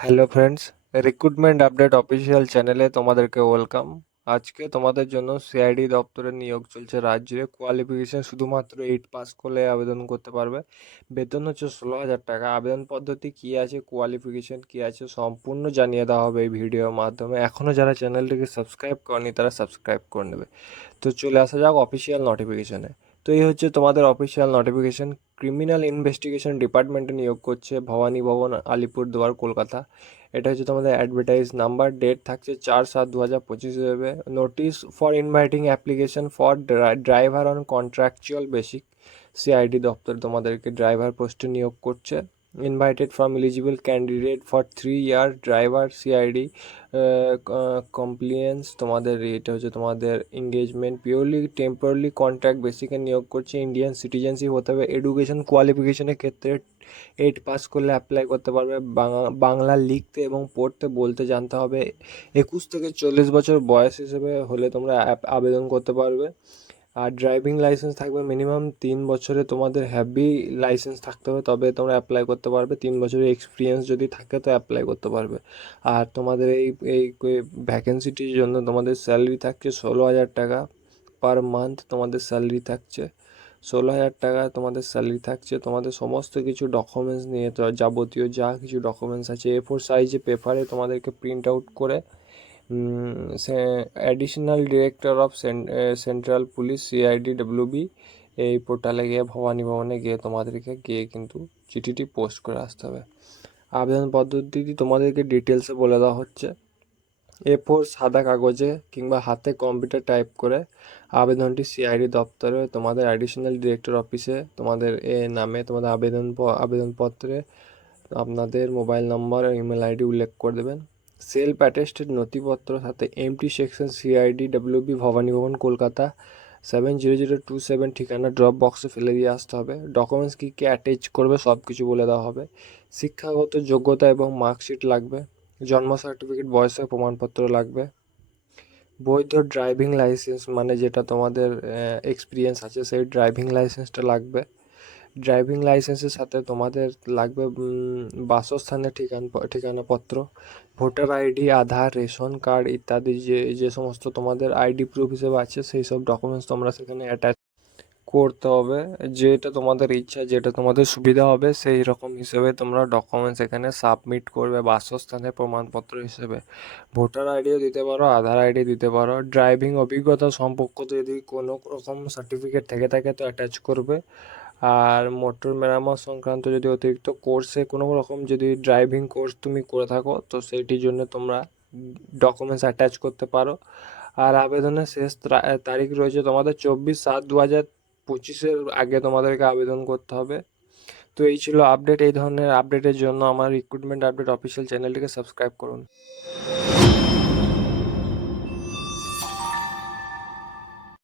Hello friends recruitment update official চ্যানেলে তোমাদেরকে welcome আজকে তোমাদের জন্য সিআইডি দপ্তরে নিয়োগ চলছে। রাজ্যে কোয়ালিফিকেশন শুধুমাত্র এইট পাস করলে আবেদন করতে পারবে। বেতন হচ্ছে ষোলো হাজার টাকা। আবেদন পদ্ধতি কী আছে? কোয়ালিফিকেশন কী আছে? সম্পূর্ণ জানিয়ে দেওয়া হবে এই ভিডিওর মাধ্যমে। এখনও যারা চ্যানেলটিকে সাবস্ক্রাইব করেনি, তারা সাবস্ক্রাইব করে নেবে। তো চলে আসা যাক অফিসিয়াল নোটিফিকেশনে তো এই হচ্ছে তোমাদের অফিসিয়াল নোটিফিকেশান ক্রিমিনাল ইনভেস্টিগেশন ডিপার্টমেন্টে নিয়োগ করছে ভবানী ভবন, আলিপুরদুয়ার, কলকাতা। এটা হচ্ছে তোমাদের অ্যাডভার্টাইজ নাম্বার ডেট থাকছে চার সাত দু হাজার পঁচিশে দেবে notice for inviting application for driver on contractual basis CID দপ্তর তোমাদেরকে ড্রাইভার পোস্টে নিয়োগ করছে। Invited from eligible candidate for three year driver CID compliance তোমাদের এটা হচ্ছে তোমাদের এঙ্গেজমেন্ট পিওরলি টেম্পোরারি কন্ট্রাক্ট বেসিকে নিয়োগ করছে ইন্ডিয়ান সিটিজেনশিপ হতে হবে। এডুকেশন কোয়ালিফিকেশনের ক্ষেত্রে এইট পাস করলে অ্যাপ্লাই করতে পারবে। বাংলা লিখতে এবং পড়তে, বলতে জানতে হবে। একুশ থেকে চল্লিশ বছর বয়স হিসেবে হলে তোমরা আবেদন করতে পারবে। আর ড্রাইভিং লাইসেন্স থাকবে মিনিমাম তিন বছরে তোমাদের হ্যাভি লাইসেন্স থাকতে হবে, তবে তোমরা অ্যাপ্লাই করতে পারবে। তিন বছরের এক্সপিরিয়েন্স যদি থাকে তো অ্যাপ্লাই করতে পারবে। আর তোমাদের এই এই ভ্যাকেন্সিটির জন্য তোমাদের স্যালারি থাকছে ষোলো হাজার টাকা পার মান্থ তোমাদের স্যালারি থাকছে। ষোলো হাজার টাকা তোমাদের স্যালারি থাকছে, তোমাদের সমস্ত কিছু ডকুমেন্টস নিয়ে যাবতীয় যা কিছু ডকুমেন্টস আছে এ ফোর সাইজে পেপারে তোমাদেরকে প্রিন্ট আউট করে additional director of central police CID WB এই পোর্টালে গিয়ে ভবানী ভবনে গিয়ে তোমাদেরকে গিয়ে কিন্তু চিঠিটি পোস্ট করে আসতে হবে। আবেদন পদ্ধতিটি তোমাদেরকে ডিটেলসে বলে দেওয়া হচ্ছে। এ ফোর সাদা কাগজে কিংবা হাতে কম্পিউটার টাইপ করে আবেদনটি সিআইডি দপ্তরে, তোমাদের অ্যাডিশনাল ডিরেক্টর অফিসে তোমাদের এ নামে, তোমাদের আবেদন আবেদনপত্রে আপনাদের মোবাইল নম্বর ইমেল আইডি উল্লেখ করে দেবেন। সেলফ অ্যাটেস্টেড নথিপত্র সাথে MT section CID WB Bhabani Bhawan, Kolkata seven zero zero two seven ঠিকানা ড্রপ বক্সে ফেলে দিয়ে আসতে হবে। ডকুমেন্টস কী কী অ্যাটাচ করবে সব কিছু বলে দেওয়া হবে। শিক্ষাগত যোগ্যতা এবং মার্কশিট লাগবে। জন্ম সার্টিফিকেট বয়সের প্রমাণপত্র লাগবে। বৈধ ড্রাইভিং লাইসেন্স মানে যেটা তোমাদের এক্সপিরিয়েন্স আছে, সেই ড্রাইভিং লাইসেন্সটা লাগবে। ড্রাইভিং লাইসেন্সের সাথে তোমাদের লাগবে বাসস্থানের ঠিকানা, ঠিকানাপত্র voter ID Aadhaar, ration card ইত্যাদি, যে যে সমস্ত তোমাদের আইডি প্রুফ হিসেবে আছে, সেই সব ডকুমেন্টস তোমরা সেখানে অ্যাটাচ করতে হবে। যেটা তোমাদের ইচ্ছা, যেটা তোমাদের সুবিধা হবে, সেই রকম হিসেবে তোমরা ডকুমেন্টস এখানে সাবমিট করবে বাসস্থানের প্রমাণপত্র হিসেবে। ভোটার আইডিও দিতে পারো, আধার আইডি দিতে পারো। ড্রাইভিং অভিজ্ঞতা সম্পর্কিত যদি কোনো রকম সার্টিফিকেট থেকে থাকে, তো অ্যাটাচ করবে। আর মোটর মেরামত সংক্রান্ত যদি অতিরিক্ত কোর্সে কোনো রকম যদি ড্রাইভিং কোর্স তুমি করে থাকো, তো সেইটির জন্য তোমরা ডকুমেন্টস অ্যাটাচ করতে পারো। আর আবেদনের শেষ তারিখ রয়েছে তোমাদের চব্বিশ সাত দু হাজার পঁচিশের আগে তোমাদেরকে আবেদন করতে হবে। তো এই ছিল আপডেট এই ধরনের আপডেটের জন্য আমার রিক্রুটমেন্ট আপডেট অফিসিয়াল চ্যানেলটিকে সাবস্ক্রাইব করুন।